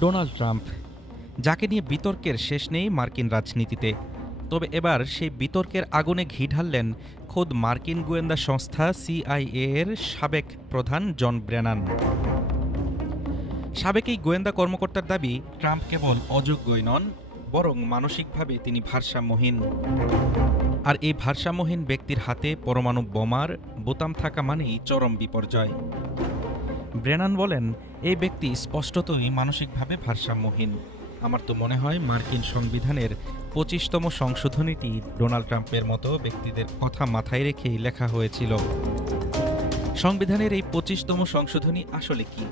Donald Trump, যাকে নিয়ে বিতর্কের শেষ নেই মার্কিন রাজনীতিতে। তবে এবার সেই বিতর্কের আগুনে ঘি ঢাললেন খোদ মার্কিন গোয়েন্দা সংস্থা সিআইএ এর সাবেক প্রধান জন ব্রেনান। সাবেক এই গোয়েন্দা কর্মকর্তার দাবি, ট্রাম্প কেবল অযোগ্যই নন, বরং মানসিকভাবে তিনি ভারসাম্যহীন। আর এই ভারসাম্যহীন ব্যক্তির হাতে পরমাণু বোমার বোতাম থাকা মানেই চরম বিপর্যয়। ব্রেনান বলেন, এই ব্যক্তি স্পষ্টতই মানসিকভাবে ভারসাম্যহীন। আমার তো মনে হয় মার্কিন সংবিধানের ২৫তম সংশোধনীটি ডোনাল্ড ট্রাম্পের মতো ব্যক্তিদের কথা মাথায় রেখেই লেখা হয়েছিল। সংবিধানের এই ২৫তম সংশোধনী আসলে কি?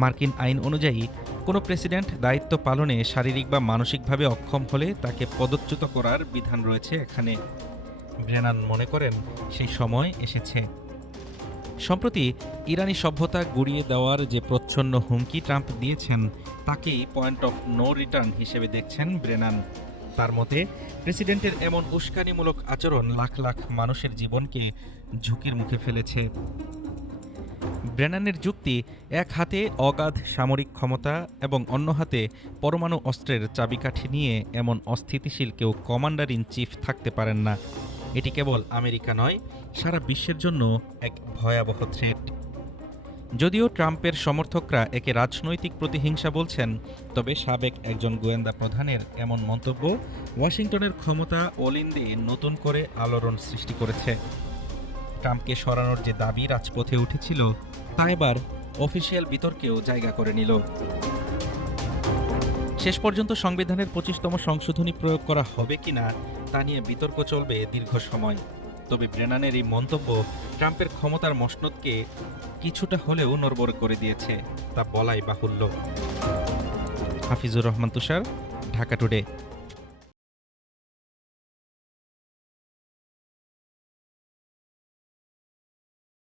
মার্কিন আইন অনুযায়ী কোনো প্রেসিডেন্ট দায়িত্ব পালনে শারীরিক বা মানসিকভাবে অক্ষম হলে তাকে পদচ্যুত করার বিধান রয়েছে এখানে। ব্রেনান মনে করেন সেই সময় এসেছে। সম্প্রতি ইরানি সভ্যতা গুড়িয়ে দেওয়ার যে প্রচ্ছন্ন হুমকি ট্রাম্প দিয়েছেন, তাকেই পয়েন্ট অফ নো রিটার্ন হিসেবে দেখছেন ব্রেনান। তার মতে, প্রেসিডেন্টের এমন উস্কানিমূলক আচরণ লাখ লাখ মানুষের জীবনকে ঝুঁকির মুখে ফেলেছে। ব্রেনানের যুক্তি, এক হাতে অগাধ সামরিক ক্ষমতা এবং অন্য হাতে পরমাণু অস্ত্রের চাবিকাঠি নিয়ে এমন অস্থিতিশীল কেউ কমান্ডার ইন চিফ থাকতে পারেন না। এটি কেবল আমেরিকা নয়, সারা বিশ্বের জন্য এক ভয়াবহ থ্রেট। যদিও ট্রাম্পের সমর্থকরা একে রাজনৈতিক প্রতিহিংসা বলছেন, তবে সাবেক একজন গোয়েন্দা প্রধানের এমন মন্তব্য ওয়াশিংটনের ক্ষমতা অলিন্দে নতুন করে আলোড়ন সৃষ্টি করেছে। ট্রাম্পকে সরানোর যে দাবি রাজপথে উঠেছিল, তা এবার অফিসিয়াল বিতর্কেও জায়গা করে নিল। শেষ পর্যন্ত সংবিধানের ২৫তম সংশোধনী প্রয়োগ করা হবে কিনা তা নিয়ে বিতর্ক চলবে দীর্ঘ সময়। তবে ব্রেনানের এই মন্তব্য ট্রাম্পের ক্ষমতার মসনদকে কিছুটা হলেও নড়বড় করে দিয়েছে, তা বলাই বাহুল্য। হাফিজুর রহমান তুষার, ঢাকা টুডে।